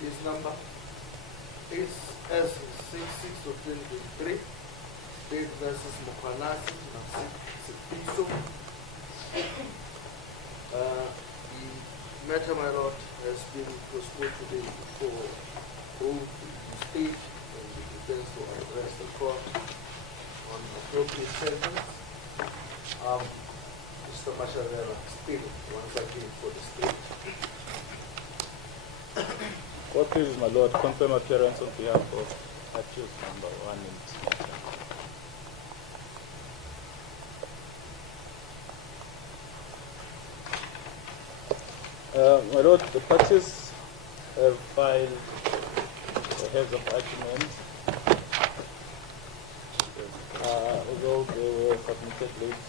Case number is S66 of 2023, State versus Mkhwanazi, Sifiso. The matter, my lord, has been postponed today for both the state and the defense to address the court on appropriate sentence. Mr. Mashavera, still once again for the state. Court please, my lord, confirm appearance on behalf of accused number 1 and my lord, the parties have filed the heads of arguments, although they were submitted late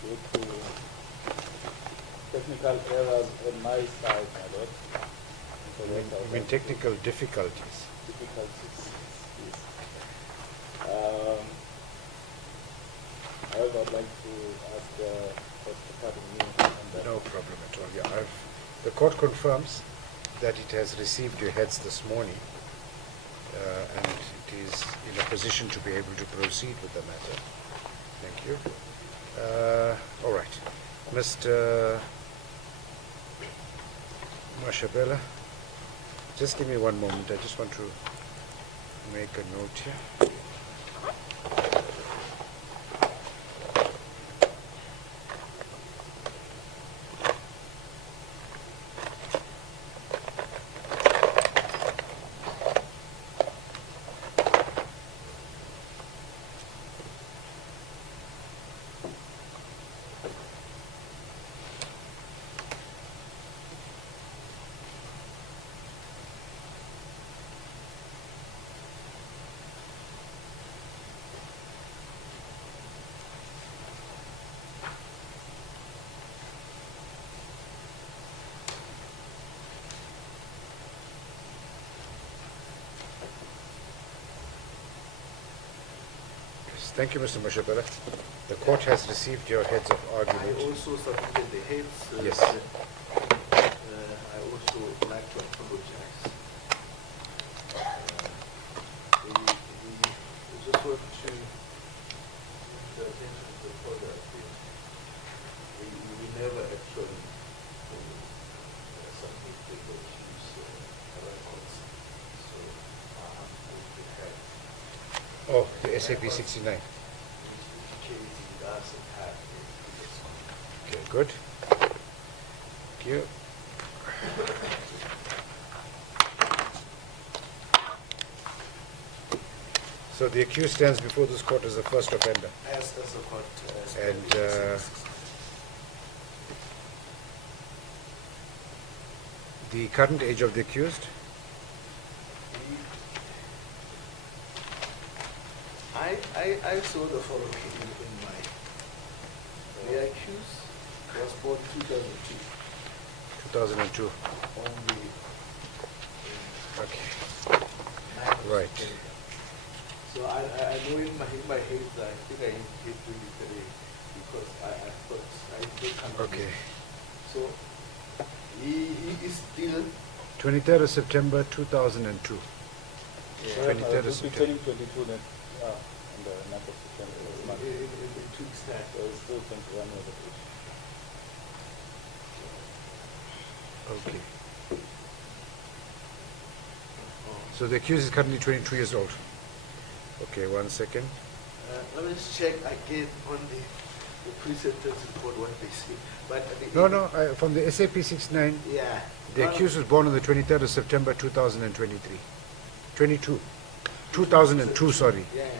due to technical errors on my side, my lord. I mean technical difficulties. Yes. However, I'd like to ask court to pardon me on that. No problem at all. Yeah, the court confirms that it has received your heads this morning and it is in a position to be able to proceed with the matter. Thank you. All right. Mr. Mashabela, just give me one moment. I just want to make a note here. Thank you, Mr. Mashabela. The court has received your heads of argument. I also submitted the heads. Yes. I also like to apologize. We just want to bring the attention to the court that we never actually submitted the accused records. So we have. Oh, the SAP 69. Okay, good. Thank you. So the accused stands before this court as a first offender. As a court. And the current age of the accused? I saw the following in my. The accused was born 2002. 2002. Only. Okay. Right. So I know in my head that I think I hit 23 because I thought I did come. Okay. So he is still 23rd of September 2002. yeah, 23rd of September. Turning 22 then, in the month of September. in 2 weeks' time. So it's still 21 years of age. Okay. So the accused is currently 22 years old. Okay, 1 second. Let me just check again on the pre-sentence report what they say. But No, from the SAP 69, yeah. the accused was born on the 23rd of September 2023. 2002, sorry. Yes.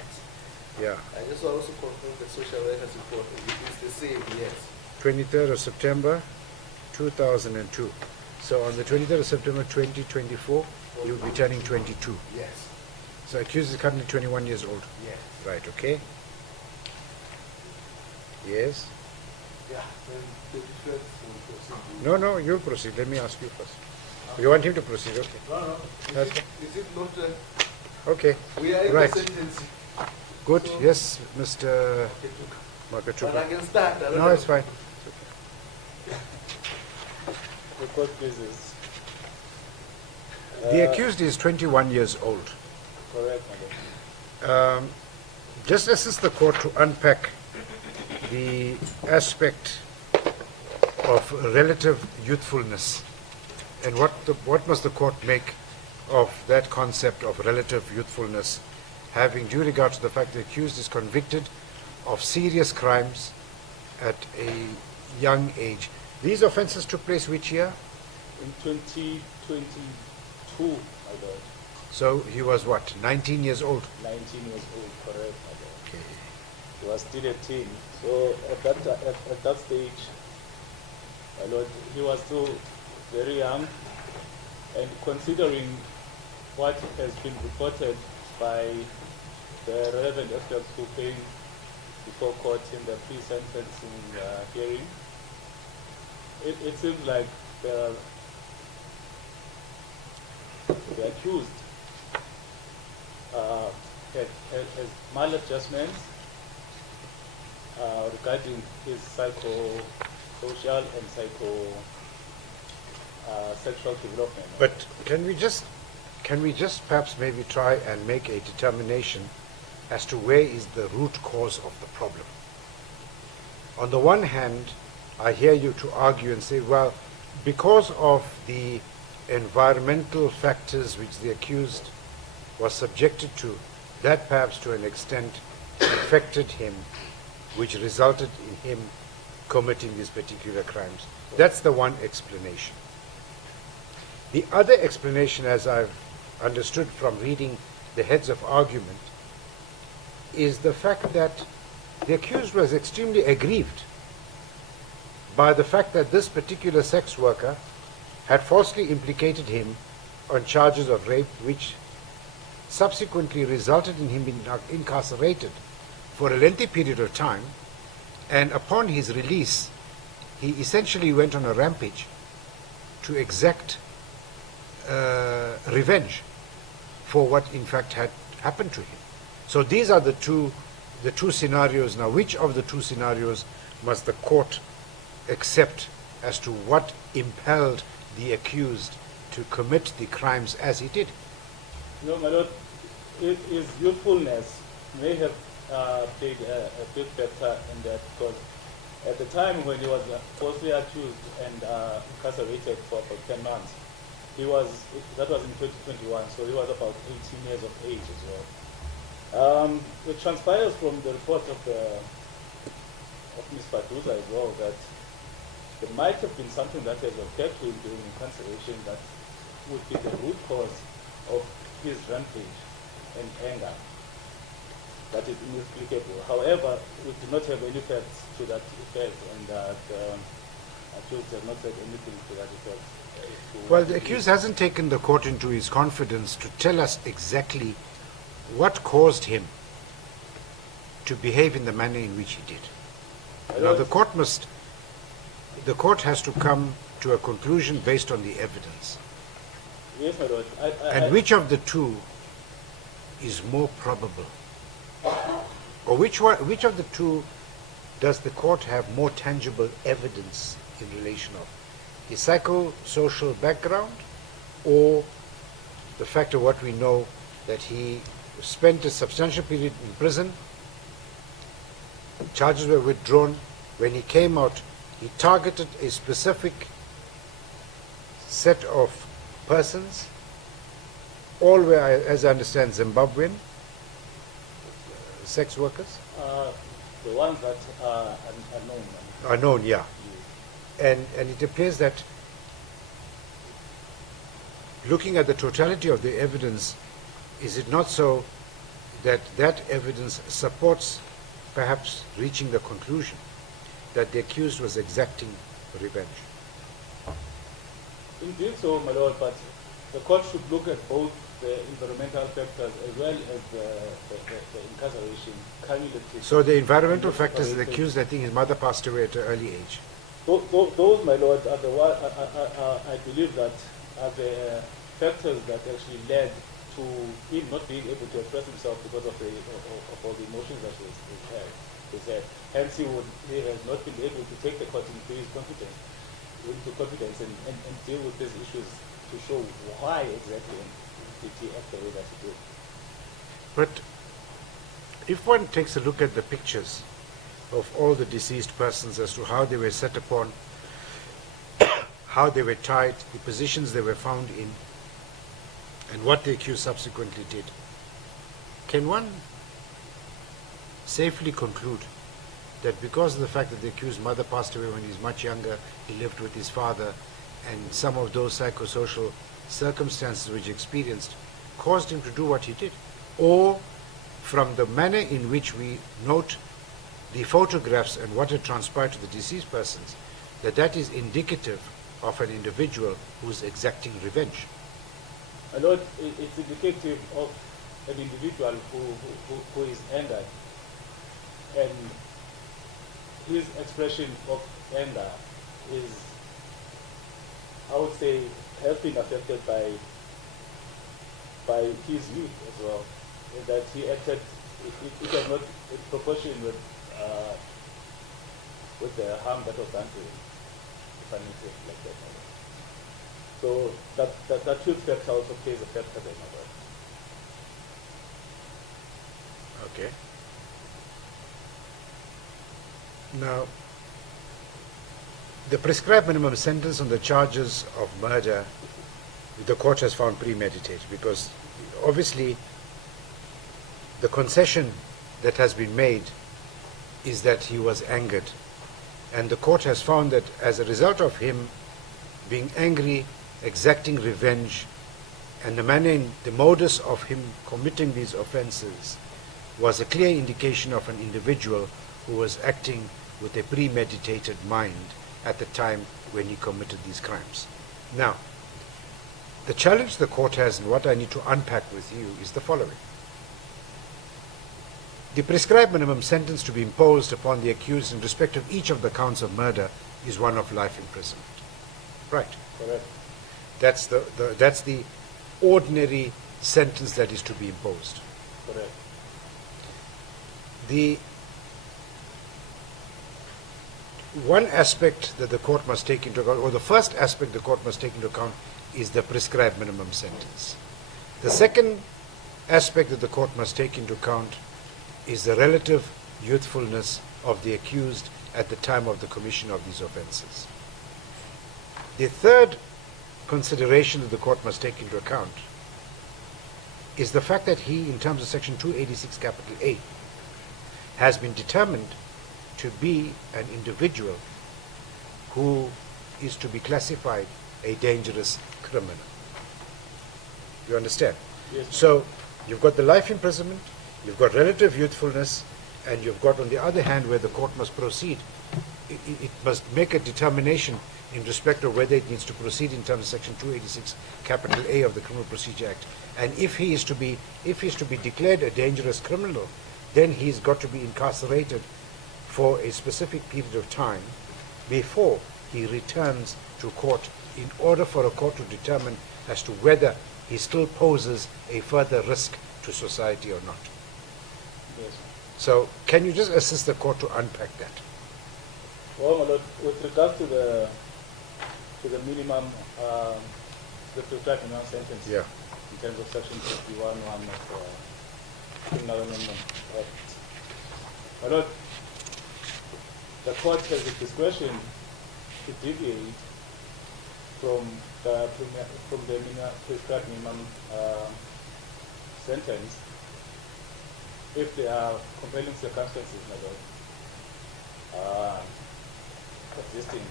Yeah. I just also confirm the social workers report. It is the same, yes. 23rd of September 2002. So on the 23rd of September 2024, he will be turning 22. Yes. So accused is currently 21 years old. Yes. Right, okay. Yes. Yeah. Then the defense will proceed. No, you'll proceed. Let me ask you first. You want him to proceed? Okay. No. That's Is it not? Okay. We are in Right. the sentencing. Good. So, Yes, Mr. But Makachuka. I can start. I don't No, know. it's fine. The court pleases. The accused is 21 years old. Correct, my lord. Just assist the court to unpack the aspect of relative youthfulness and what must the court make of that concept of relative youthfulness, having due regard to the fact the accused is convicted of serious crimes at a young age. These offences took place which year? In 2022, my lord. So he was what, 19 years old? 19 years old, correct, my lord. Okay. He was still a teen. So at that stage, my lord, he was still very young, and considering what has been reported by the relevant experts who came before court in the pre-sentencing hearing, it seems like the accused has maladjustments regarding his psychosocial and sexual development. But can we just perhaps maybe try and make a determination as to where is the root cause of the problem? On the one hand, I hear you to argue and say, well, because of the environmental factors which the accused was subjected to, that perhaps to an extent affected him, which resulted in him committing these particular crimes. That's the one explanation. The other explanation, as I've understood from reading the heads of argument, is the fact that the accused was extremely aggrieved by the fact that this particular sex worker had falsely implicated him on charges of rape, which subsequently resulted in him being incarcerated for a lengthy period of time, and upon his release, he essentially went on a rampage to exact revenge for what in fact had happened to him. So these are the two scenarios. Now, which of the two scenarios must the court accept as to what impelled the accused to commit the crimes as he did? No, my lord, his youthfulness may have played a big factor in that, because at the time when he was falsely accused and incarcerated for about 10 months, that was in 2021, so he was about 18 years of age as well. It transpires from the report of Ms. Faduza as well that there might have been something that has occurred to him during incarceration that would be the root cause of his rampage and anger that is inexplicable. However, we do not have any facts to that effect, and the accused has not said anything to that effect. Well, the accused hasn't taken the court into his confidence to tell us exactly what caused him to behave in the manner in which he did. Now, the court has to come to a conclusion based on the evidence. Yes, my lord. And which of the two is more probable? Or which of the two does the court have more tangible evidence in relation of? His psychosocial background, or the fact of what we know, that he spent a substantial period in prison, charges were withdrawn, when he came out, he targeted a specific set of persons, all were, as I understand, Zimbabwean sex workers? The ones that are known. Are known, yeah. And it appears that looking at the totality of the evidence, is it not so that that evidence supports perhaps reaching the conclusion that the accused was exacting revenge? Indeed so, my lord, but the court should look at both the environmental factors as well as the incarceration cumulative. So the environmental factors, the accused, I think his mother passed away at an early age. Those, my lord, are the one, I believe that are the factors that actually led to him not being able to express himself because of all the emotions that he had. Hence, he has not been able to take the court into his confidence and deal with these issues to show why exactly did he act the way that he did. But if one takes a look at the pictures of all the deceased persons as to how they were set upon, how they were tied, the positions they were found in, and what the accused subsequently did, can one safely conclude that because of the fact that the accused mother passed away when he was much younger, he lived with his father, and some of those psychosocial circumstances which he experienced caused him to do what he did? Or from the manner in which we note the photographs and what had transpired to the deceased persons, that is indicative of an individual who is exacting revenge? My Lord, it's indicative of an individual who is angered, and his expression of anger is, I would say, has been affected by his youth as well, in that he acted, it was not in proportion with the harm that was done to him, if I may say it like that. So that youth factor also plays a factor there, my Lord. Okay. Now, the prescribed minimum sentence on the charges of murder, the court has found premeditated, because obviously the concession that has been made is that he was angered, and the court has found that as a result of him being angry, exacting revenge, and the manner in the modus of him committing these offenses was a clear indication of an individual who was acting with a premeditated mind at the time when he committed these crimes. Now, the challenge the court has, and what I need to unpack with you, is the following. The prescribed minimum sentence to be imposed upon the accused in respect of each of the counts of murder is one of life imprisonment. Right? Correct. That's the ordinary sentence that is to be imposed. Correct. The one aspect that the court must take into account, or the first aspect the court must take into account, is the prescribed minimum sentence. The second aspect that the court must take into account is the relative youthfulness of the accused at the time of the commission of these offenses. The third consideration that the court must take into account is the fact that he, in terms of section 286 capital A, has been determined to be an individual who is to be classified a dangerous criminal. You understand? Yes. So you've got the life imprisonment, you've got relative youthfulness, and you've got, on the other hand, where the court must proceed, it must make a determination in respect of whether it needs to proceed in terms of section 286 capital A of the Criminal Procedure Act. And if he is to be declared a dangerous criminal, then he's got to be incarcerated for a specific period of time before he returns to court, in order for a court to determine as to whether he still poses a further risk to society or not. Yes. So can you just assist the court to unpack that? Well, my Lord, with regards to the minimum, the prescribed minimum sentence, Yeah. in terms of section 51(1) of Criminal Amendment Act, my Lord, the court has the discretion to deviate from the prescribed minimum sentence if there are compelling circumstances, my Lord, existing.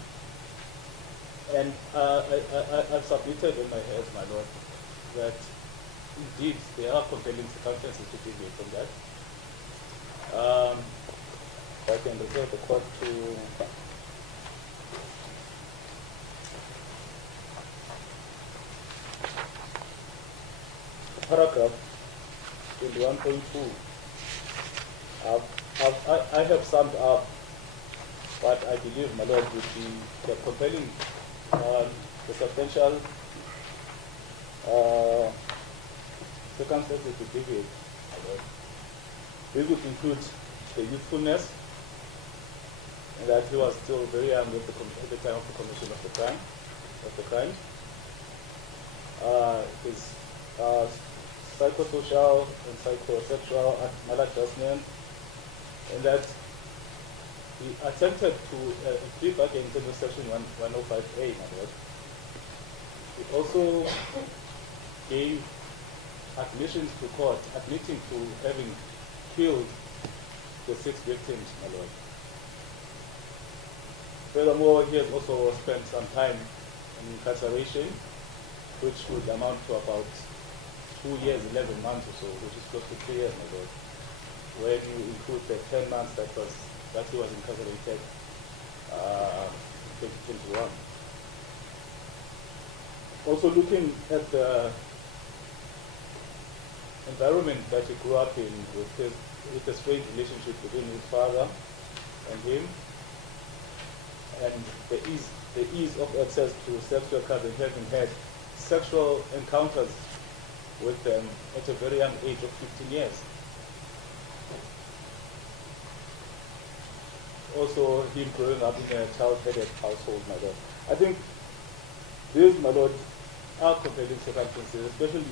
And I've submitted in my head, my Lord, that indeed there are compelling circumstances to deviate from that. I can refer the court to paragraph 21.2. I have summed up what I believe, my Lord, would be the compelling, the substantial circumstances to deviate, my Lord. This would include the youthfulness, and that he was still very young at the time of the commission of the crime, his psychosocial and psychosexual maladjustment, and that he attempted to plea bargain in terms of section 105A. He also gave admissions to court, admitting to having killed the 6 victims, my lord. Furthermore, he has also spent some time in incarceration, which would amount to about 2 years, 11 months or so, which is close to 3 years, my lord. When you include the 10 months that he was incarcerated in 2021. Also looking at the environment that he grew up in with a strange relationship between his father and him, and the ease of access to sex workers and having had sexual encounters with them at a very young age of 15 years. Also, him growing up in a child-headed household, my lord. I think these, my lord, are compelling circumstances, especially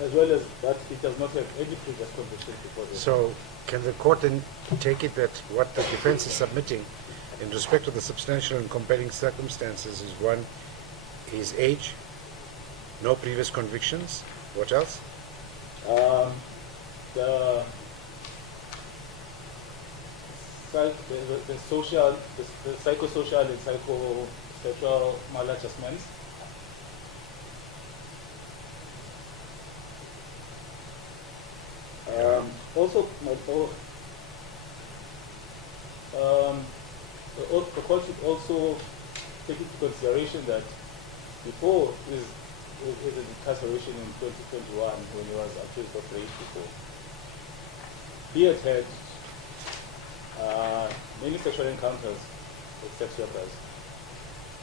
as well as that it does not have any previous conviction before this. So, can the court then take it that what the defense is submitting in respect to the substantial and compelling circumstances is one, his age, no previous convictions, what else? The psychosocial and psychosexual maladjustments. Also, the court should also take into consideration that before his incarceration in 2021, when he was accused of rape before, he had had many sexual encounters with sex workers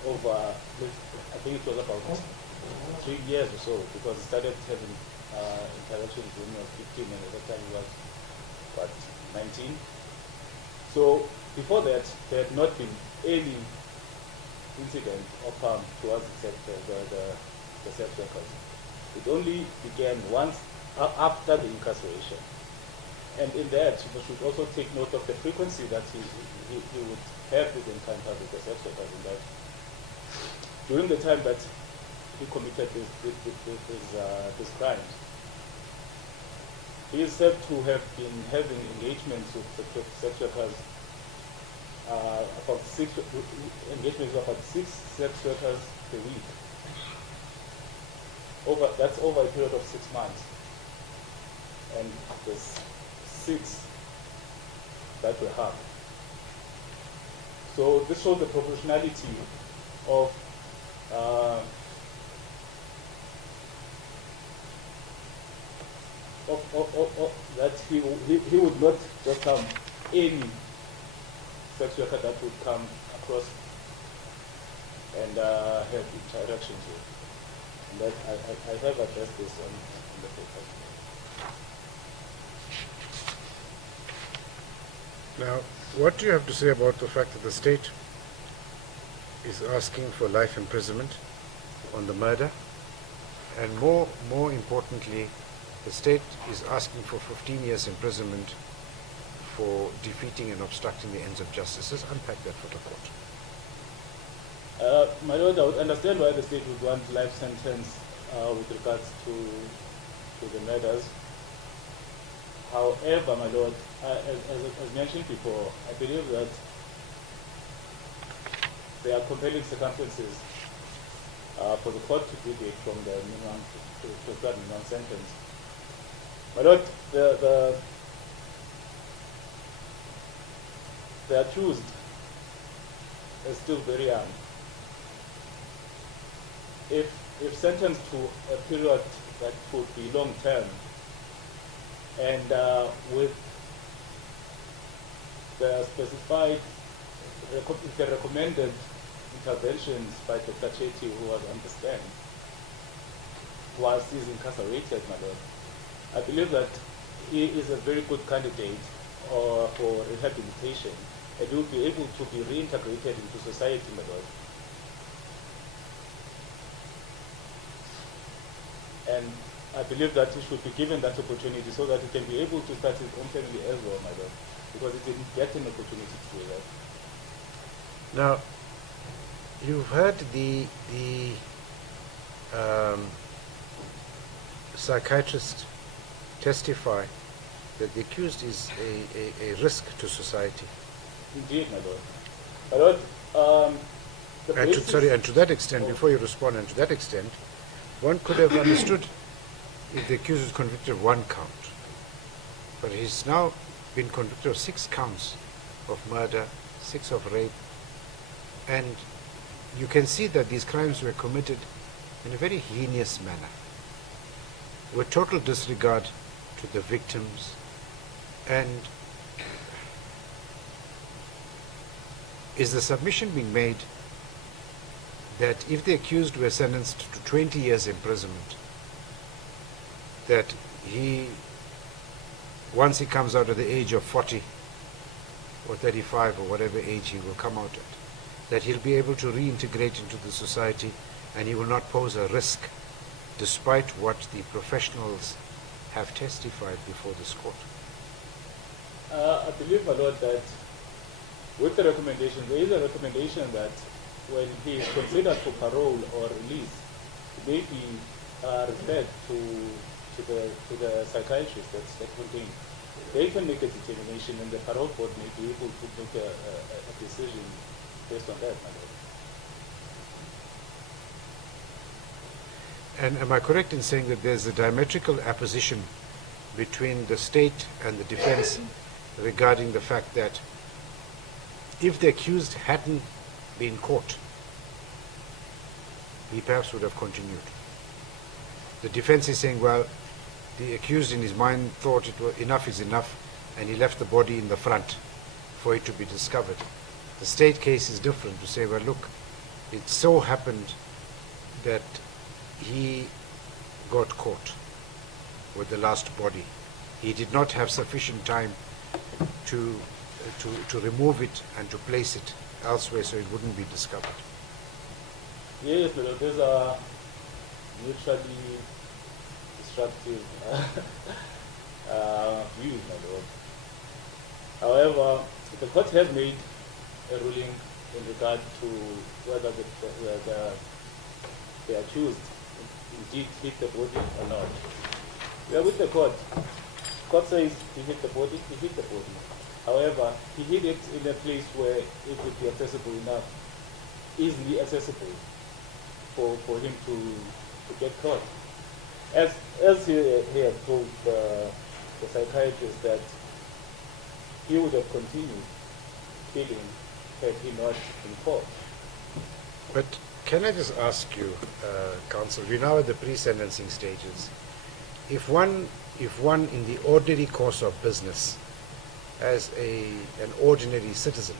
over, I think it was about 3 years or so, because he started having interactions when he was 15 and at that time he was, 19? So before that, there had not been any incident of harm towards the sex workers. It only began once after the incarceration. And in that, we should also take note of the frequency that he would have these encounters with the sex workers, in that during the time that he committed these crimes, he is said to have been having engagements with sex workers, about 6 sex workers per week. That's over a period of 6 months. And there's 6 that were harmed. So this shows the proportionality of that he would not just harm any sex worker that would come across and have interactions with. And that I have addressed this on the paper. Now, what do you have to say about the fact that the state is asking for life imprisonment on the murder, and more importantly, the state is asking for 15 years imprisonment for defeating and obstructing the ends of justice? Let's unpack that for the court. My lord, I would understand why the state would want life sentence with regards to the murders. However, my lord, as mentioned before, I believe that there are compelling circumstances for the court to deviate from the minimum to the minimum sentence. My lord, the accused is still very young. If sentenced to a period that could be long term, and with the specified, the recommended interventions by the Tacheti who was on the stand, whilst he's incarcerated, my lord, I believe that he is a very good candidate for rehabilitation, and will be able to be reintegrated into society, my lord. And I believe that he should be given that opportunity so that he can be able to start his own family as well, my lord, because he didn't get an opportunity to do that. Now, you've heard the psychiatrist testify that the accused is a risk to society. Indeed, my lord. My lord, the And to, basis- sorry, and to that extent, before you respond, and to that extent, one could have understood if the accused was convicted of one count. But he's now been convicted of 6 counts of murder, 6 of rape, and you can see that these crimes were committed in a very heinous manner, with total disregard to the victims, and is the submission being made that if the accused were sentenced to 20 years imprisonment, that he, once he comes out at the age of 40 or 35 or whatever age he will come out at, that he'll be able to reintegrate into the society and he will not pose a risk despite what the professionals have testified before this court? I believe, my lord, that with the recommendation, there is a recommendation that when he is considered for parole or release, he may be referred to the psychiatrist that's contained. They can make a determination, and the parole board may be able to make a decision based on that, my lord. And am I correct in saying that there's a diametrical opposition between the state and the defense regarding the fact that if the accused hadn't been caught, he perhaps would have continued? The defense is saying, well, the accused in his mind thought it was enough is enough, and he left the body in the front for it to be discovered. The state case is different, to say, well, look, it so happened that he got caught with the last body. He did not have sufficient time to remove it and to place it elsewhere so it wouldn't be discovered. Yes, my lord, these are mutually destructive views, my lord. However, the court has made a ruling in regard to whether the accused indeed hit the body or not. We are with the court. The court says he hit the body, he hit the body. However, he hit it in a place where it would be accessible enough, easily accessible for him to get caught. As he had told the psychiatrist that he would have continued killing had he not been caught. But can I just ask you, counsel, we're now at the pre-sentencing stages. If one in the ordinary course of business, as an ordinary citizen,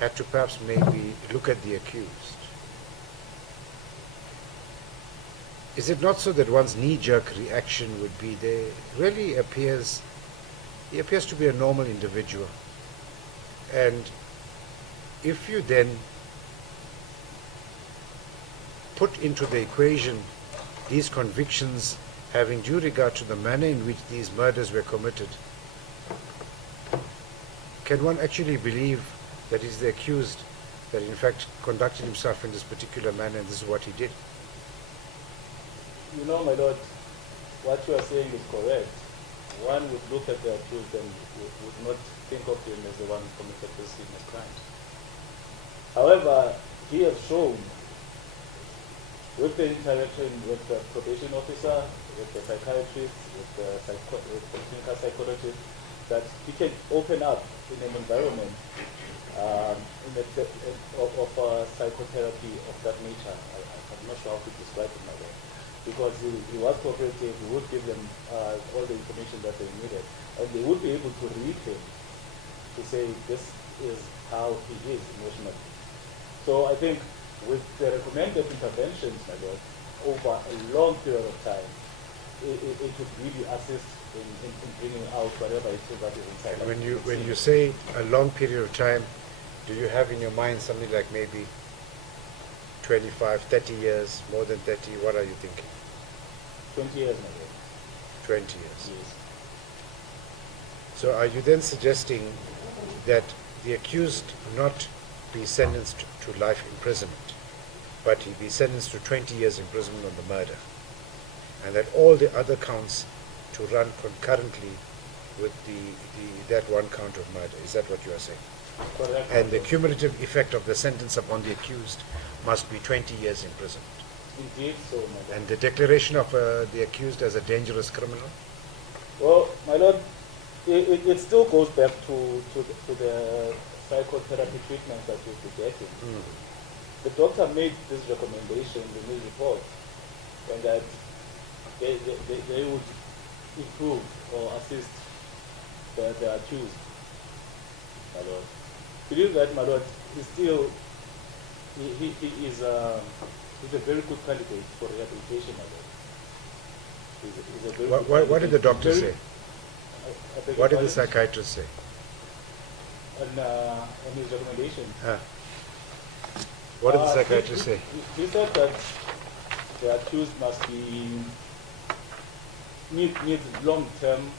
had to perhaps maybe look at the accused, is it not so that one's knee-jerk reaction would be he appears to be a normal individual, and if you then put into the equation these convictions having due regard to the manner in which these murders were committed, can one actually believe that he's the accused that in fact conducted himself in this particular manner and this is what he did? You know, my lord, what you are saying is correct. One would look at the accused and would not think of him as the one who committed these heinous crimes. However, he has shown, with the interaction with the probation officer, with the psychiatrist, with the clinical psychologist, that he can open up in an environment of psychotherapy of that nature. I'm not sure how to describe it, my lord. Because he was cooperative, he would give them all the information that they needed, and they would be able to read him to say this is how he is emotionally. So I think with the recommended interventions, my lord, over a long period of time, it would really assist in bringing out whatever it is that is inside. When you say a long period of time, do you have in your mind something like maybe 25, 30 years, more than 30? What are you thinking? 20 years, my lord. 20 years. Yes. So are you then suggesting that the accused not be sentenced to life imprisonment, but he be sentenced to 20 years imprisonment on the murder, and that all the other counts to run concurrently with that one count of murder? Is that what you are saying? Correct. And the cumulative effect of the sentence upon the accused must be 20 years imprisonment. Indeed so, my lord. And the declaration of the accused as a dangerous criminal? Well, my lord, it still goes back to the psychotherapy treatment that we'll be getting. The doctor made this recommendation in his report, and that they would improve or assist the accused, my lord. Believe that, my lord, he is he's a very good candidate for rehabilitation, my lord. He's a very good What did the doctor very- say? I beg your What did the pardon? psychiatrist say? On his recommendation. What did the psychiatrist say? He said that the accused must need long-term.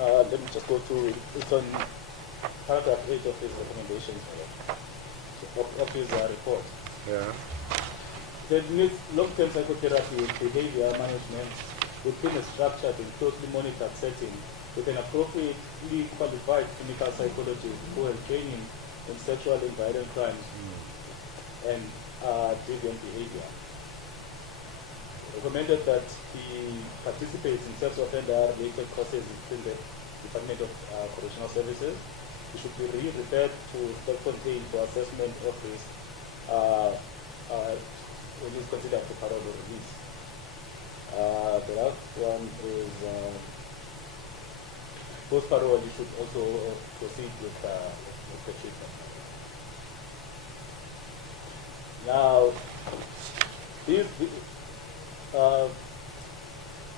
Let me just go through. It's on paragraph 8 of his recommendations of his report. Yeah. That needs long-term psychotherapy with behavior management within a structured and closely monitored setting with an appropriately qualified clinical psychologist who has training in sexual and violent crimes and deviant behavior. Recommended that he participates in sex offender-related courses within the Department of Correctional Services. He should be referred to Stockholm for assessment of his when he's considered for parole or release. The last one is post parole. You should also proceed with the treatment. Now,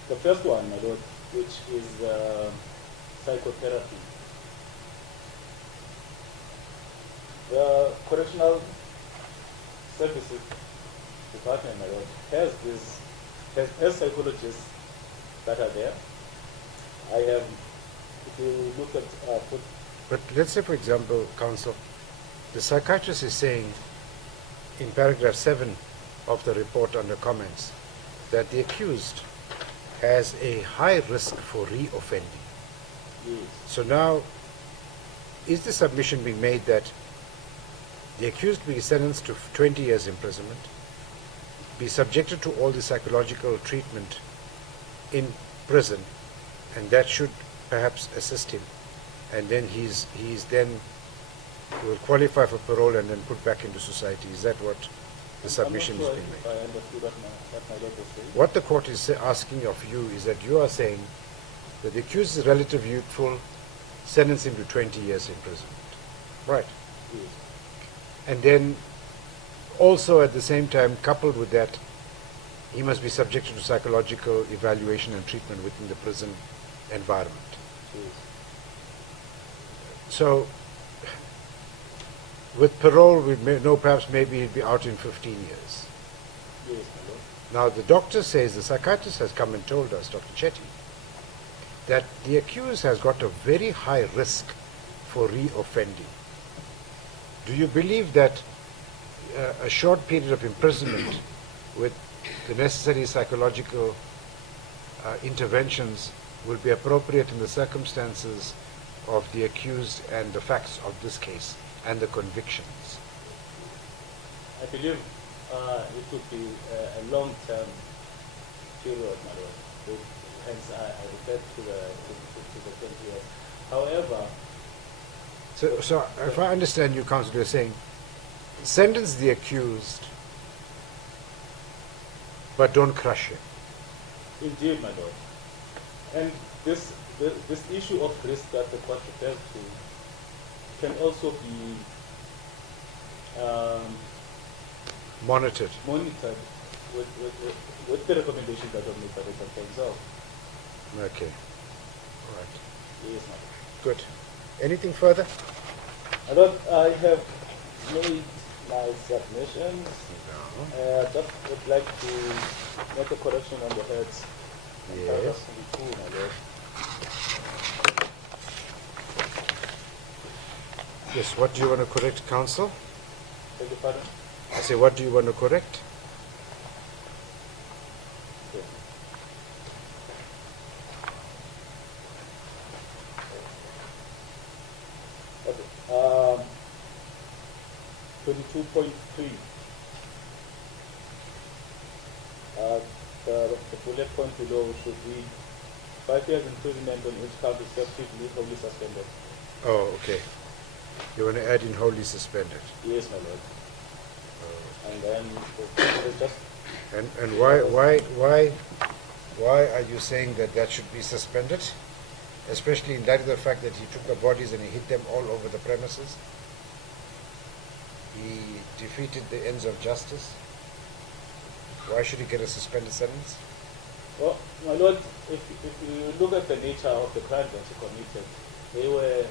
the first one, my lord, which is psychotherapy. The Correctional Services Department, my lord, has psychologists that are there. I have, if you look at But let's say, for example, counsel, the psychiatrist is saying in paragraph 7 of the report under comments that the accused has a high risk for reoffending. yes, So now, is the submission being made that the accused be sentenced to 20 years imprisonment, be subjected to all the psychological treatment in prison, and that should perhaps assist him, and then he's then will qualify for parole and then put back into society? Is that what the submission I'm not is sure being if made? I understood what my lord was saying. What the court is asking of you is that you are saying that the accused is relatively youthful, sentence him to 20 years imprisonment. Right. Yes. And then also at the same time, coupled with that, he must be subjected to psychological evaluation and treatment within the prison environment. Yes. So with parole, we may know perhaps maybe he'll be out in 15 years. Yes, my lord. Now the doctor says, the psychiatrist has come and told us, Dr. Chetty, that the accused has got a very high risk for reoffending. Do you believe that a short period of imprisonment with the necessary psychological interventions will be appropriate in the circumstances of the accused and the facts of this case and the convictions? I believe it would be a long-term period, my lord. Hence, I refer to the 20 years. However, So if I understand you, counsel, you're saying sentence the accused, but don't crush him. indeed, my lord, and this issue of risk that the court refers to can also be Monitored. monitored with the recommendations that were made by the doctor himself. Okay. All right. Yes, my lord. Good. Anything further? I have made my submissions. No. Just would like to make a correction on the heads. On Yes. paragraph 22, my lord. Yes, what do you want to correct, counsel? Beg your pardon? I say, what do you want to correct? Okay. Okay. 22.3. The bullet point below should read 5 years imprisonment on each count respectively, wholly suspended. Oh, okay. You want to add in wholly suspended. Yes, my lord. And then it's just And why are you saying that that should be suspended? Especially in light of the fact that he took the bodies and he hid them all over the premises. He defeated the ends of justice. Why should he get a suspended sentence? well, my lord, if you look at the nature of the crime that he committed, they were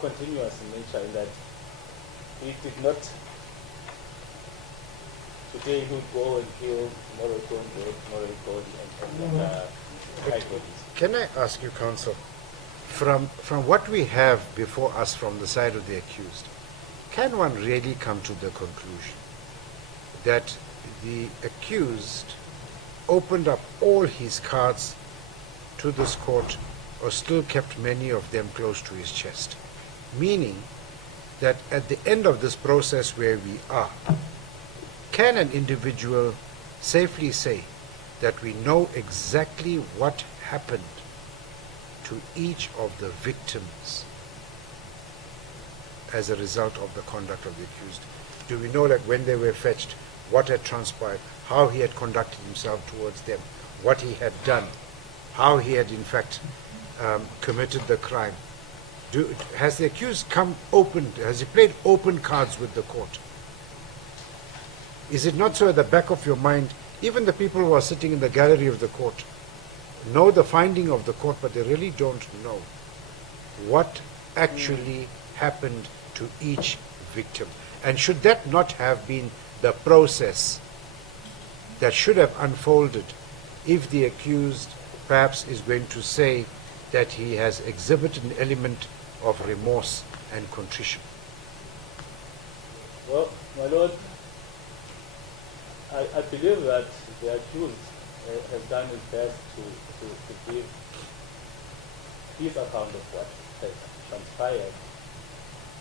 continuous in nature in that he did not, today he would go and kill, tomorrow he would go and rape, tomorrow he would go and hide bodies. Can I ask you, counsel, from what we have before us from the side of the accused, can one really come to the conclusion that the accused opened up all his cards to this court or still kept many of them close to his chest? Meaning that at the end of this process where we are, can an individual safely say that we know exactly what happened to each of the victims as a result of the conduct of the accused? Do we know, like, when they were fetched, what had transpired, how he had conducted himself towards them, what he had done, how he had in fact committed the crime? Has the accused come open, has he played open cards with the court? Is it not so at the back of your mind, even the people who are sitting in the gallery of the court know the finding of the court, but they really don't know what actually happened to each victim? And should that not have been the process that should have unfolded if the accused perhaps is going to say that he has exhibited an element of remorse and contrition? Well, my lord, I believe that the accused has done his best to give his account of what has transpired.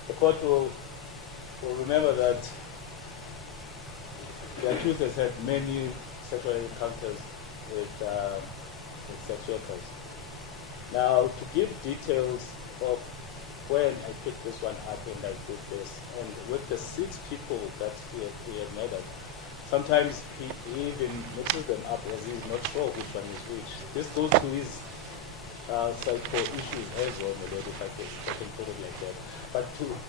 The court will remember that the accused has had many sexual encounters with sex workers. Now, to give details of when I picked this one up and I did this, and with the 6 people that he had murdered, sometimes he even mixes them up as he's not sure which one is which. This goes to his psycho issues as well, if I can put it like that. But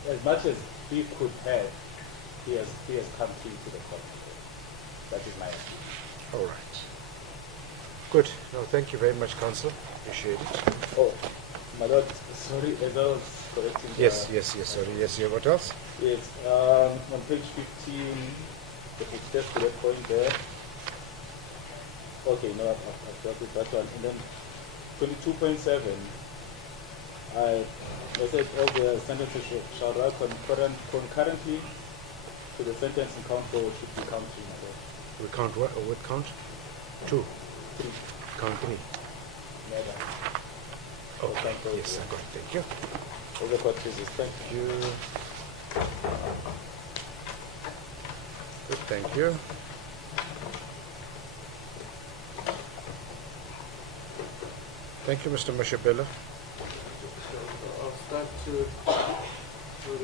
as much as he could have, he has come clean to the court. That is my opinion. All right. Good. No, thank you very much, counsel. Appreciate it. Oh, my lord, sorry, as I was correcting. Yes, sorry. Yes, yeah, what else? Yes, on page 15, the just to that point there. Okay, no, I've got it, that one. And then 22.7, I said all the sentences shall run concurrently to the sentence in count 4 should be counting. We count what? What count? 2. 3. Count 3. Murder. Oh, count 4. yes, I got it. Thank you. All the court cases. Thank you. Good, thank you. Thank you, Mr. Mashabela. I'll start to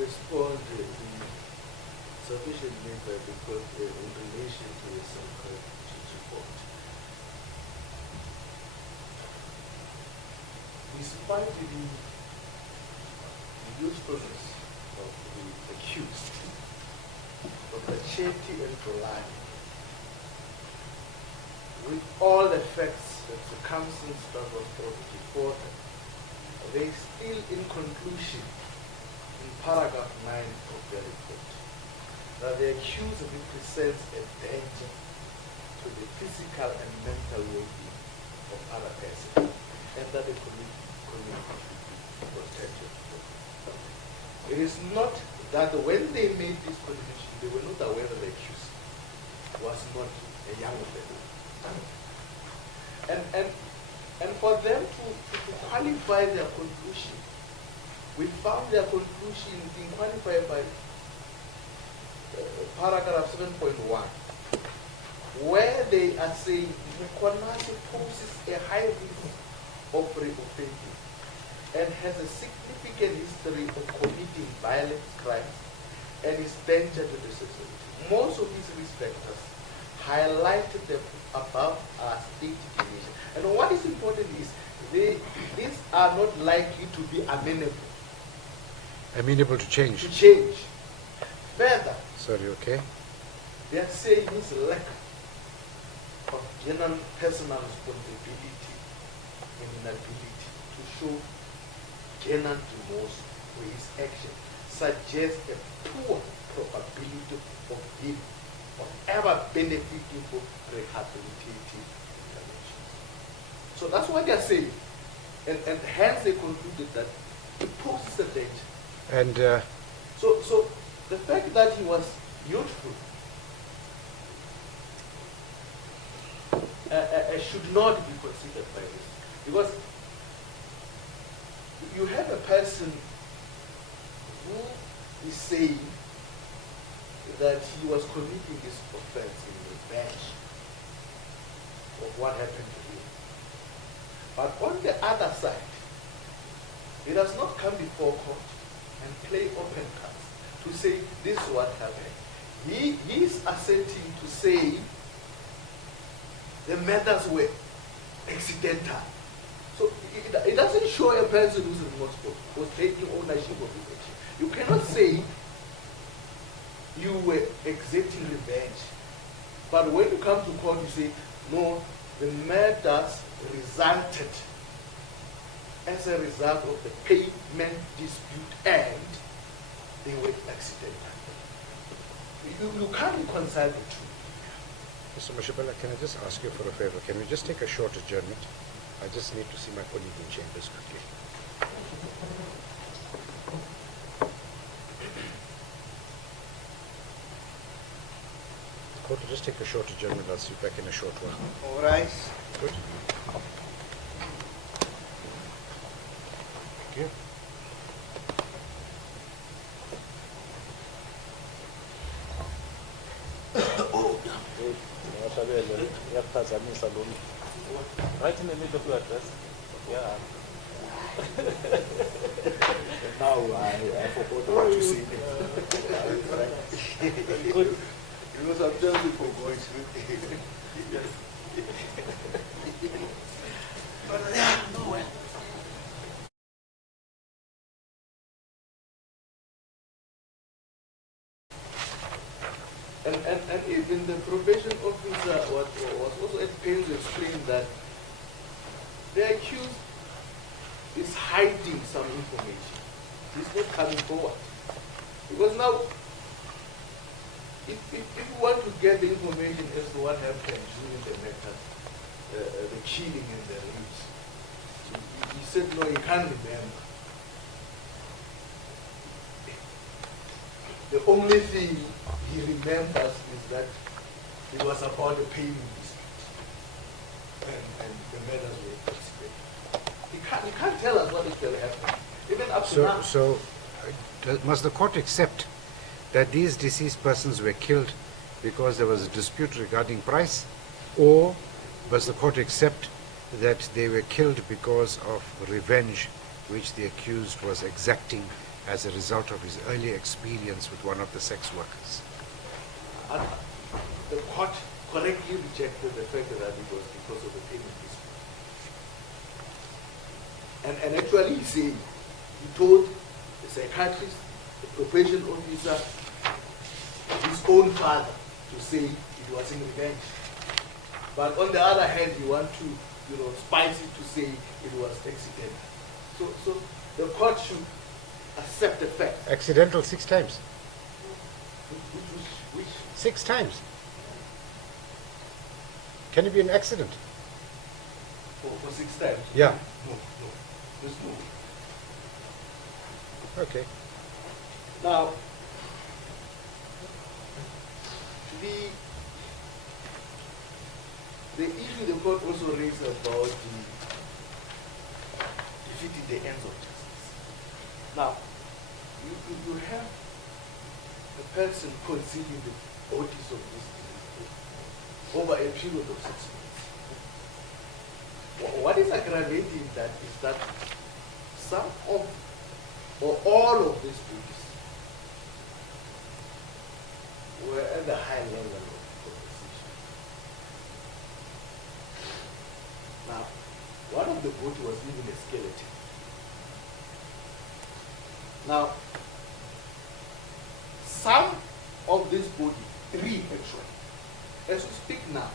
respond to the submission made by the court in relation to the Samkhwanazi report. Despite the usefulness of the accused, of the charity and lying, with all the facts and circumstances that was brought before them, they still, in conclusion, in paragraph 9 of their report, that the accused represents a danger to the physical and mental well-being of other persons, and that the community should be protected. It is not that when they made this condition, they were not aware that the accused was not a young man. And for them to qualify their conclusion, we found their conclusion being qualified by paragraph 7.1, where they are saying Mkhwanazi poses a high risk of reoffending and has a significant history of committing violent crimes and is danger to the society. Most of these risk factors highlighted the above as indication. And what is important is these are not likely to be amenable. Amenable to change. To change. Further, Sorry, okay. they are saying his lack of general personal responsibility and inability to show general remorse for his action suggests a poor probability of him of ever benefiting from rehabilitative intervention. So that's what they are saying. And hence they concluded that it poses a danger. And So the fact that he was youthful should not be considered by this. Because you have a person who is saying that he was committing this offense in revenge of what happened to him. But on the other side, he does not come before court and play open cards to say this is what happened. He is asserting to say the matters were accidental. So it doesn't show a person who's remorseful, who's taking ownership of his action. You cannot say you were exacting revenge. But when you come to court, you say, no, the matters resulted as a result of the payment dispute and they were accidental. You can't reconcile the two. Mr. Mashibala, can I just ask you for a favor? Can we just take a short adjournment? I just need to see my colleague in chambers quickly. Court will just take a short adjournment. I'll see you back in a short while. All right. Good. Thank you. Right in the middle of your address. Yeah. Now I forgot what to say. Good. Because I'm just for voice. But yeah, no way. And even the probation officer was also at pains to explain that the accused is hiding some information. He's not coming forward. Because now, if you want to get the information as to what happened during the matter, the killing and the rapes, he said no, he can't remember. The only thing he remembers is that it was about the payment dispute and the matters were accidental. He can't tell us what actually happened, even up to now. So, must the court accept that these deceased persons were killed because there was a dispute regarding price, or must the court accept that they were killed because of revenge which the accused was exacting as a result of his earlier experience with one of the sex workers? And the court correctly rejected the fact that it was because of the payment dispute. And actually he told the psychiatrist, the probation officer, his own father to say it was in revenge. But on the other hand, you want to, spice it to say it was accidental. So the court should accept the fact. Accidental 6 times. Which 6 times. Can it be an accident? For 6 times? Yeah. No. There's no. Okay. Now, the issue the court also raised about defeating the ends of justice. Now, you have a person concealing the bodies of these people over a period of 6 months. What is aggravating that is that some of or all of these bodies were at the high level of conversation. Now, one of the bodies was even a skeleton. Now, some of this body, 3 actually, as we speak now,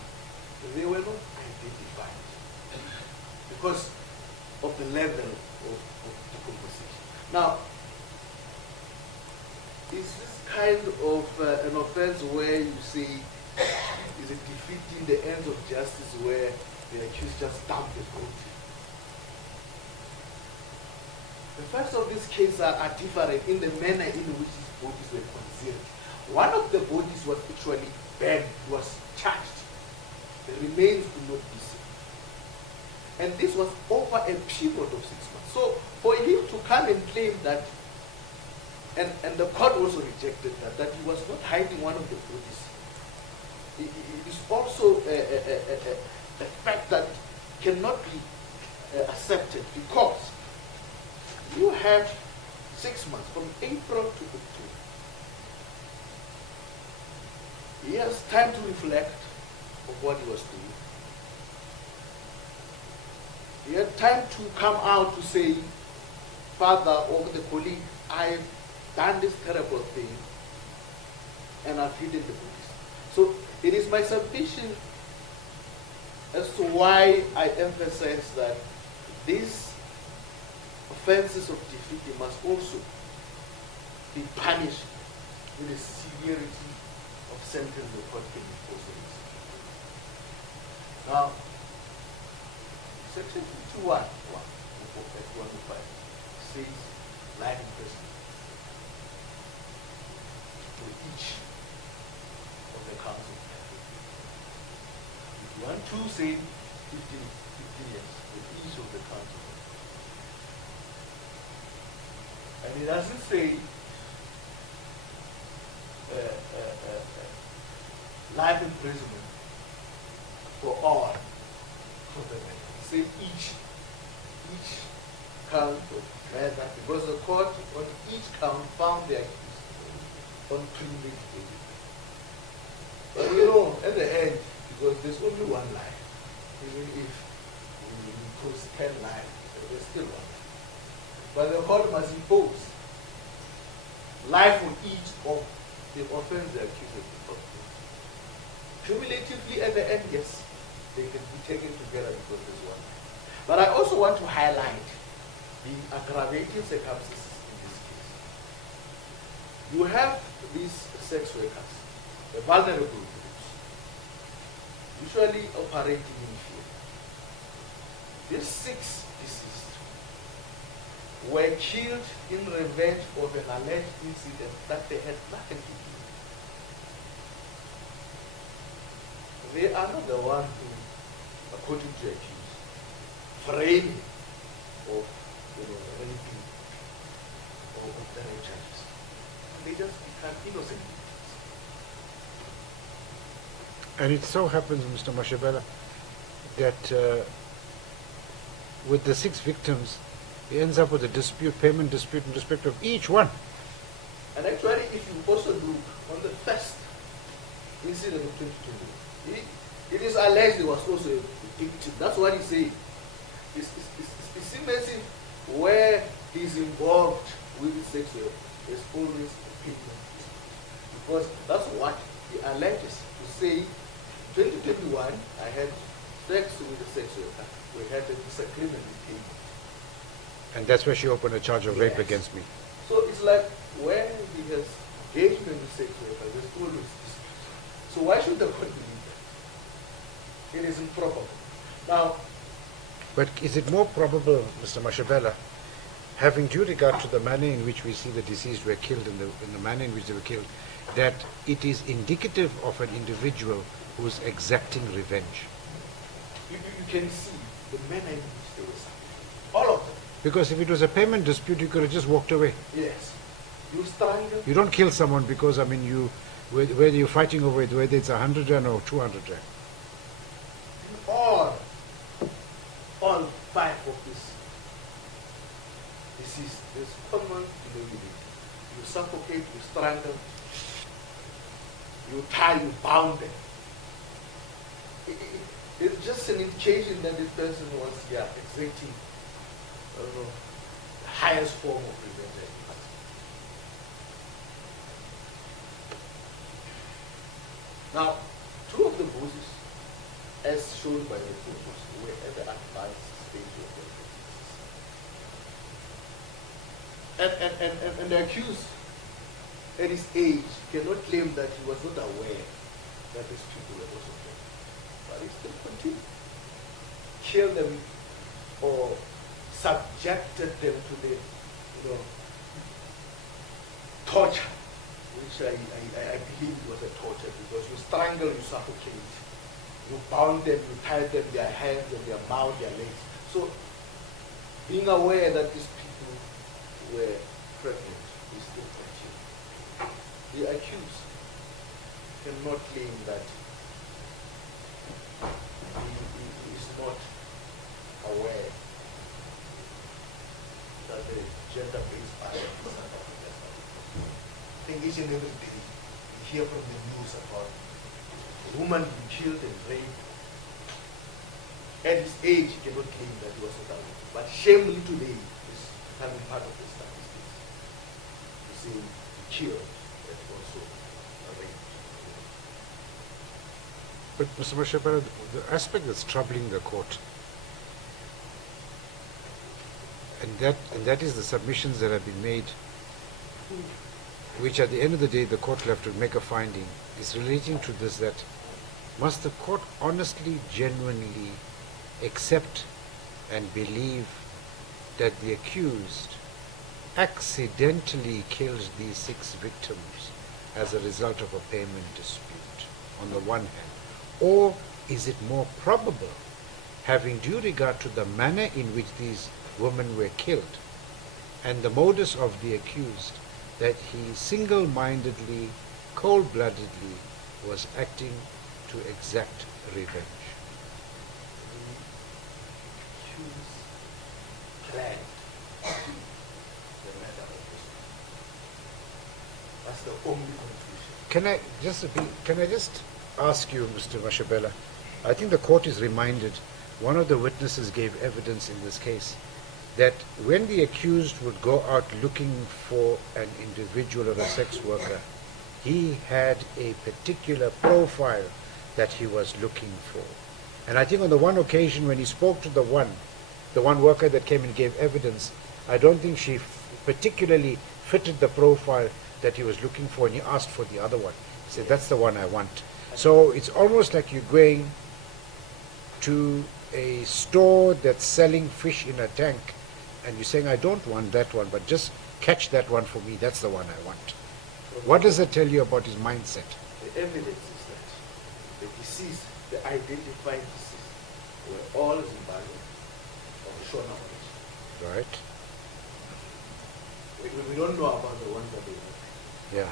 they were not identified because of the level of the conversation. Now, is this kind of an offense where you say, is it defeating the ends of justice where the accused just dumped the body? The facts of this case are different in the manner in which these bodies were concealed. One of the bodies was actually burned, was charged. The remains could not be seen. And this was over a period of 6 months. So for him to come and claim that, and the court also rejected that he was not hiding one of the bodies, it is also a fact that cannot be accepted because you had 6 months from April to October. He has time to reflect on what he was doing. He had time to come out to say, Father or the colleague, I've done this terrible thing and I've hidden the bodies. So it is my submission as to why I emphasize that these offenses of defeating must also be punished with the severity of sentence the court can impose on this. Now, Section 51 of Act 105 says life in prison for each of the counts of conviction. 1, 2 say 15 years for each of the counts of conviction. And it doesn't say life imprisonment for all of the men. Say each count of murder, because the court on each count found the accused on premeditated. But you know, at the end, because there's only one life, even if we impose 10 lives, there's still one life. But the court must impose life on each of the offense the accused of. Cumulatively at the end, yes, they can be taken together because there's one. But I also want to highlight the aggravating circumstances in this case. You have these sex workers, the vulnerable groups, usually operating in fear. These 6 deceased were killed in revenge of an alleged incident that they had nothing to do. They are not the ones who, according to accused, frame of anything or of their charges. They just become innocent. And it so happens, Mr. Mashabela, that with the 6 victims, he ends up with a payment dispute in respect of each one. And actually, if you also look on the first incident of 2020, it is alleged there was also a victim. That's what he said. It's impressive where he's involved with sex work. There's always a payment dispute. Because that's what he alleges to say. 2021, I had sex with a sex worker. We had a disagreement with payment. And that's where she opened a charge of rape against me. So it's like when he has engagement with sex worker, there's always dispute. So why should the court believe that? It is improbable. Now, But is it more probable, Mr. Mashabela, having due regard to the manner in which we see the deceased were killed and in the manner in which they were killed, that it is indicative of an individual who is exacting revenge? you can see the manner in which they were suffering. All of them. Because if it was a payment dispute, you could have just walked away. Yes. You strangle. You don't kill someone because, I mean, whether you're fighting over it, whether it's 100 rand or 200 rand. All five of this is common denominator. You suffocate, you strangle, you tie, you bound them. It's just an indication that this person was, exacting, I don't know, the highest form of revenge. Now, two of the bosses, as shown by the photos, were at the advanced stage of their disease. And the accused, at his age, cannot claim that he was not aware that these people were also dead. But he still continued. Killed them or subjected them to the, torture, which I believe was a torture, because you strangle, you suffocate, you bound them, you tie them, their hands and their mouth, their legs. So, being aware that these people were pregnant, is still continued. The accused cannot claim that he is not aware that the gender-based violence is not acceptable. I think each and every day we hear from the news about a woman being killed and raped. At his age, he cannot claim that he was not aware. But shamefully today is becoming part of the statistics. You see, he killed and also raped. But Mr. Mashabela, the aspect that's troubling the court, and that is the submissions that have been made, which at the end of the day the court will have to make a finding, is relating to this: that must the court honestly, genuinely accept and believe that the accused accidentally killed these 6 victims as a result of a payment dispute, on the one hand? Or is it more probable, having due regard to the manner in which these women were killed and the modus of the accused, that he single-mindedly, cold-bloodedly was acting to exact revenge? The accused planned the murder of this man. That's the only conclusion. Can I just ask you, Mr. Mashabela, I think the court is reminded, one of the witnesses gave evidence in this case, that when the accused would go out looking for an individual or a sex worker, he had a particular profile that he was looking for. And I think on the one occasion when he spoke to the one worker that came and gave evidence, I don't think she particularly fitted the profile that he was looking for, and he asked for the other one. He said, that's the one I want. So it's almost like you're going to a store that's selling fish in a tank, and you're saying, I don't want that one, but just catch that one for me, that's the one I want. What does that tell you about his mindset? The evidence is that the deceased, the identified deceased, were all Zimbabwean of the Shona origin. Right? We don't know about the ones that they were. Yeah.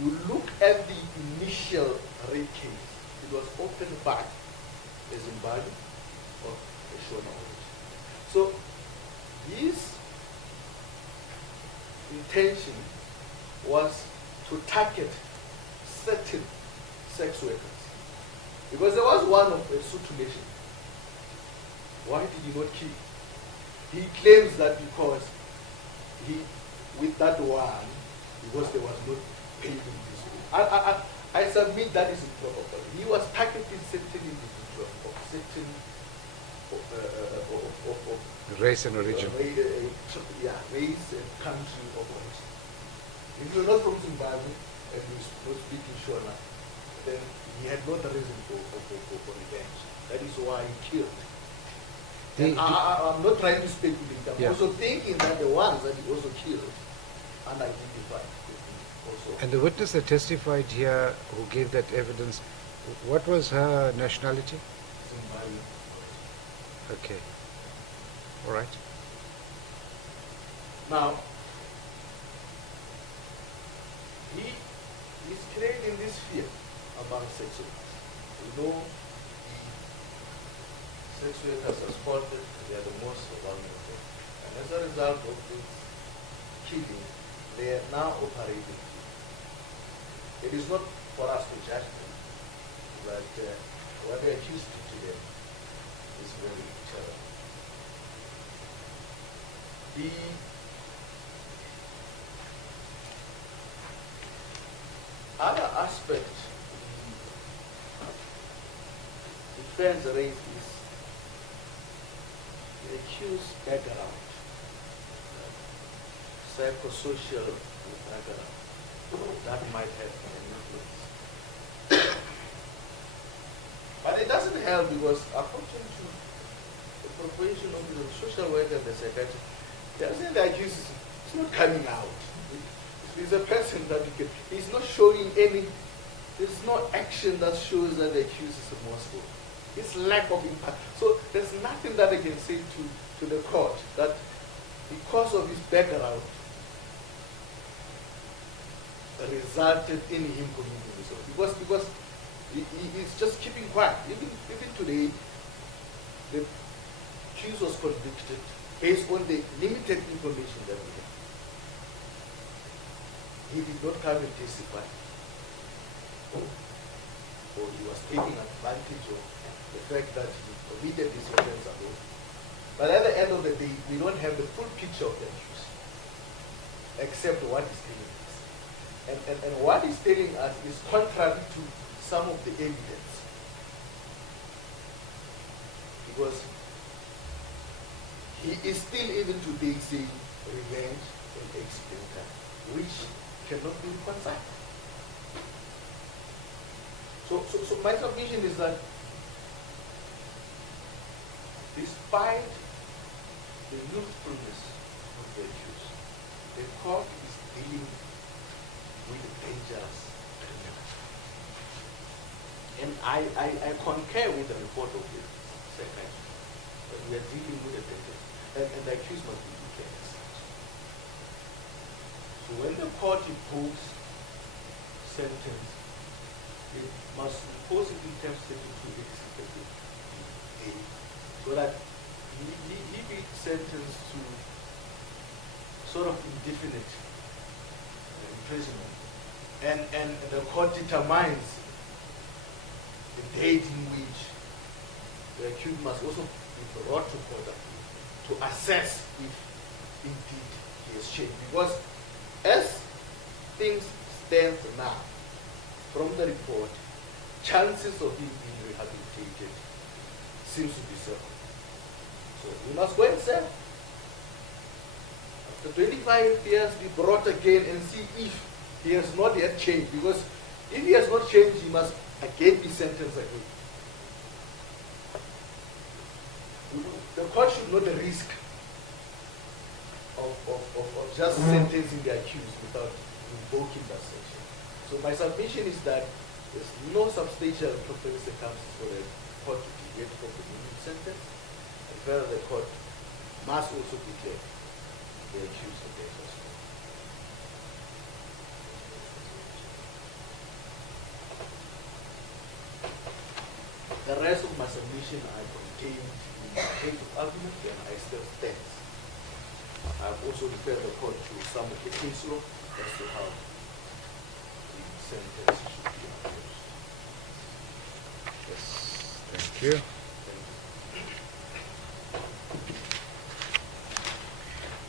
You look at the initial rape case, it was opened by a Zimbabwean of the Shona origin. So his intention was to target certain sex workers. Because there was one of a Sotho nation. Why did he not kill? He claims that because with that one, because there was no payment dispute. I submit that is improbable. He was targeting certain individuals of certain Race and origin. Race and country of origin. If you're not from Zimbabwe and you speak in Shona, then he had no other reason for revenge. That is why he killed. And I'm not trying to speculate. I'm Yeah. also thinking that the ones that he also killed, unidentified, could be also. And the witness that testified here, who gave that evidence, what was her nationality? Zimbabwe. Okay. All right. Now, he is creating this fear among sex workers. You know, the sex workers are spotted, they are the most vulnerable. And as a result of this killing, they are now operating. It is not for us to judge them, but what they are accused to them is very terrible. The other aspect the defense raised is the accused background, psychosocial background, that might have an influence. But it doesn't help because according to the probation officer, the social worker, and the psychiatrist, they are saying the accused is not coming out. He's a person that you can, he's not showing any, there's no action that shows that the accused is remorseful. It's lack of impact. So there's nothing that I can say to the court that because of his background resulted in him committing this offense. Because he's just keeping quiet. Even today, the accused was convicted based on the limited information that we have. He did not come and testify. Or he was taking advantage of the fact that he committed this offense alone. But at the end of the day, we don't have the full picture of the accused, except what he's telling us. And what he's telling us is contrary to some of the evidence. Because he is still even today saying revenge and explain time, which cannot be reconciled. So my submission is that despite the youthfulness of the accused, the court is dealing with a dangerous criminal. And I concur with the report of the psychiatrist that we are dealing with a dangerous, and the accused must be declared as such. So when the court imposed sentence, it must impose it in terms of 32 days, so that he be sentenced to sort of indefinite imprisonment, and the court determines the date in which the accused must also be brought to court to assess if indeed he has changed. Because as things stand now, from the report, chances of him being rehabilitated seems to be certain. So we must go and serve. After 25 years, be brought again and see if he has not yet changed. Because if he has not changed, he must again be sentenced again. The court should know the risk of just sentencing the accused without invoking that section. So my submission is that there's no substantial proper circumstances for the court to deviate from the minimum sentence, and further the court must also declare the accused of dangerous. The rest of my submission I contained in the head of argument, and I still stand. I have also referred the court to some of the case law as to how the sentence should be imposed. Yes. Thank you.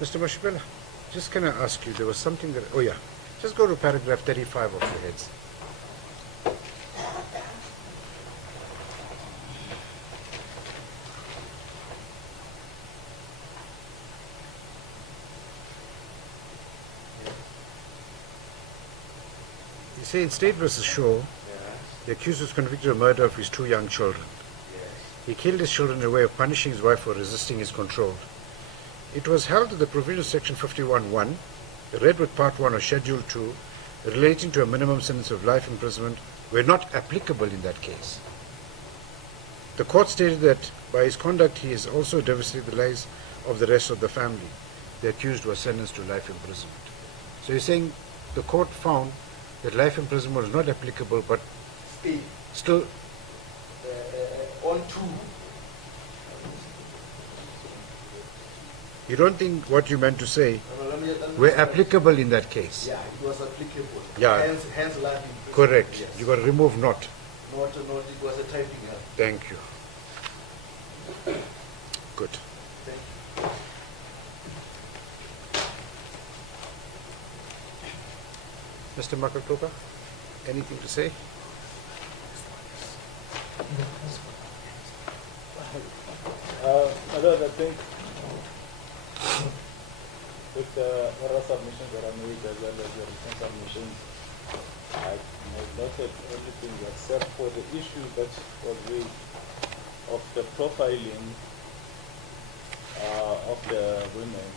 Mr. Mashibela, just can I ask you, there was something that, oh yeah, just go to paragraph 35 of the heads. You say in State versus Shaw, Yeah. The accused was convicted of murder of his 2 young children. Yes. He killed his children in a way of punishing his wife for resisting his control. It was held that the provision of Section 51(1), read with Part 1 of Schedule 2, relating to a minimum sentence of life imprisonment, were not applicable in that case. The court stated that by his conduct he has also devastated the lives of the rest of the family. The accused was sentenced to life imprisonment. So you're saying the court found that life imprisonment was not applicable, but still On 2. you don't think what you meant to say Let me were applicable in that case? Yeah, it was applicable. Yeah. Hence life imprisonment. Correct. Yes. You got to remove not. Not, it was a typing error. Thank you. Good. Thank you. Mr. Makatoka, anything to say? My lord, I think with the oral submissions that are made as well as the written submissions, I have noted anything except for the issue that was raised of the profiling of the women.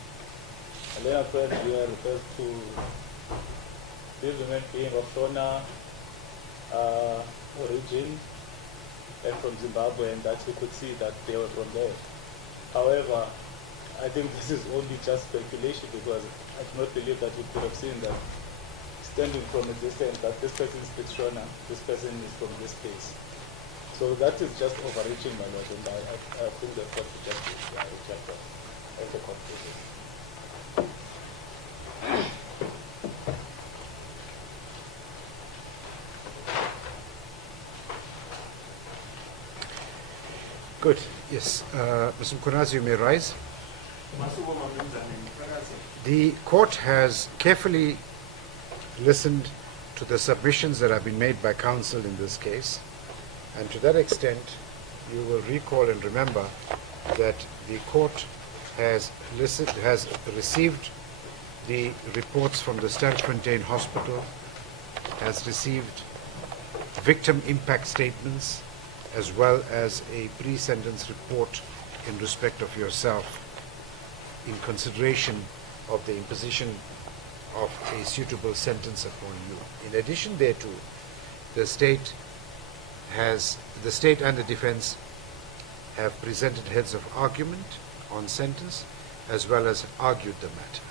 And then after here refers to these women being of Shona origin and from Zimbabwe, and that you could see that they were from there. However, I think this is only just speculation, because I do not believe that you could have seen that standing from a distance that this person speaks Shona, this person is from this place. So that is just overreaching, my lord, and I think the court should just reject that as a conclusion. Good. Yes. Mr. Mkhwanazi, you may rise. The court has carefully listened to the submissions that have been made by counsel in this case, and to that extent, you will recall and remember that the court has received the reports from the Stellenfontein Hospital, has received victim impact statements, as well as a pre-sentence report in respect of yourself, in consideration of the imposition of a suitable sentence upon you. In addition thereto, the state and the defense have presented heads of argument on sentence, as well as argued the matter.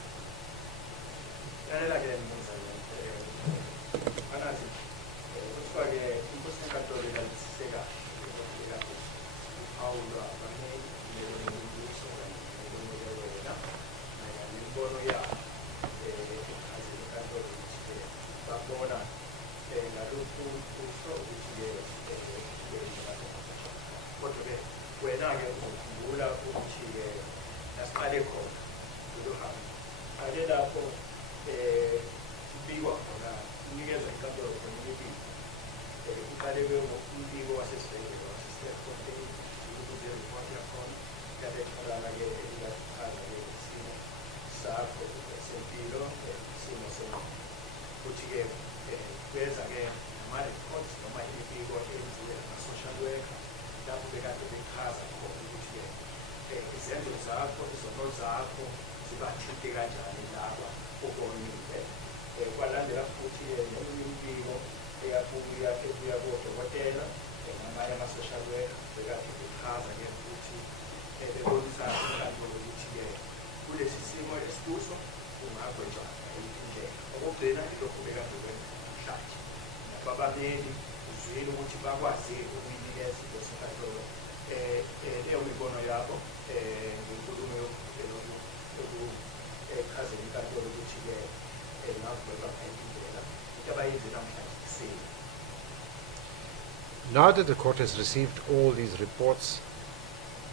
Now that the court has received all these reports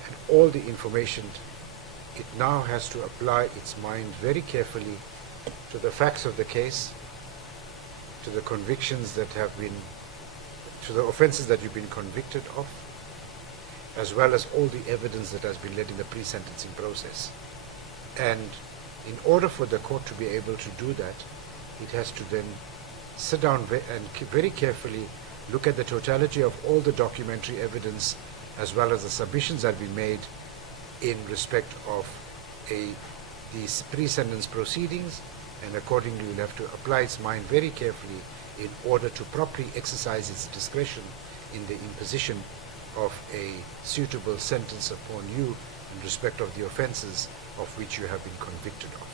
and all the information, it now has to apply its mind very carefully to the facts of the case, to the convictions that have been, to the offenses that you've been convicted of, as well as all the evidence that has been led in the pre-sentencing process. And in order for the court to be able to do that, it has to then sit down and very carefully look at the totality of all the documentary evidence as well as the submissions that we made in respect of these pre-sentence proceedings, and accordingly will have to apply its mind very carefully in order to properly exercise its discretion in the imposition of a suitable sentence upon you in respect of the offences of which you have been convicted of.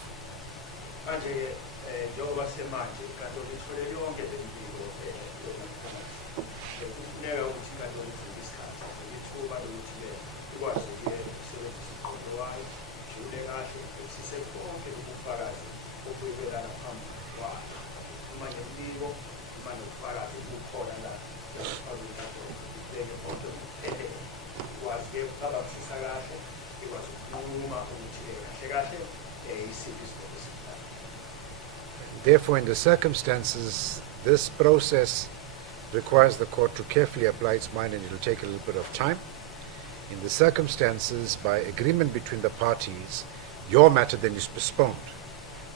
Therefore, in the circumstances, this process requires the court to carefully apply its mind, and it will take a little bit of time. In the circumstances, by agreement between the parties, your matter then is postponed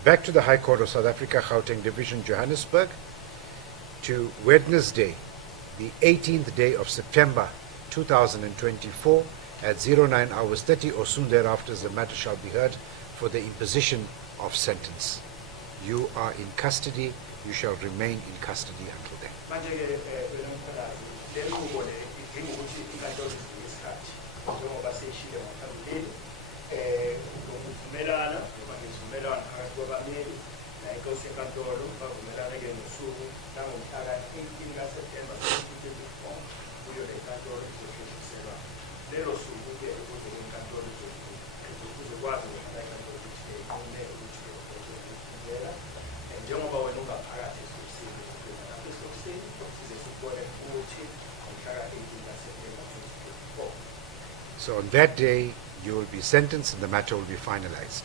back to the High Court of South Africa, Gauteng Division, Johannesburg, to Wednesday, the 18th day of September 2024 at 09 hours 30 or soon thereafter, the matter shall be heard for the imposition of sentence. You are in custody. You shall remain in custody until then. So on that day, you will be sentenced and the matter will be finalized.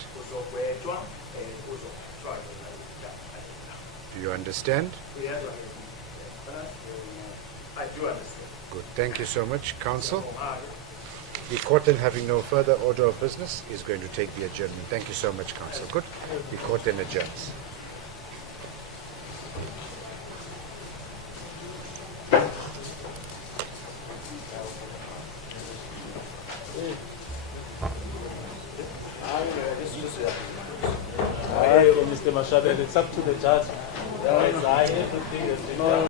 Do you understand? I do understand. Good. Thank you so much, Counsel. The court, then, having no further order of business, is going to take the adjournment. Thank you so much, Counsel. Good. The court then adjourns. Mr. Mashabel, it's up to the judge. Everything has been done.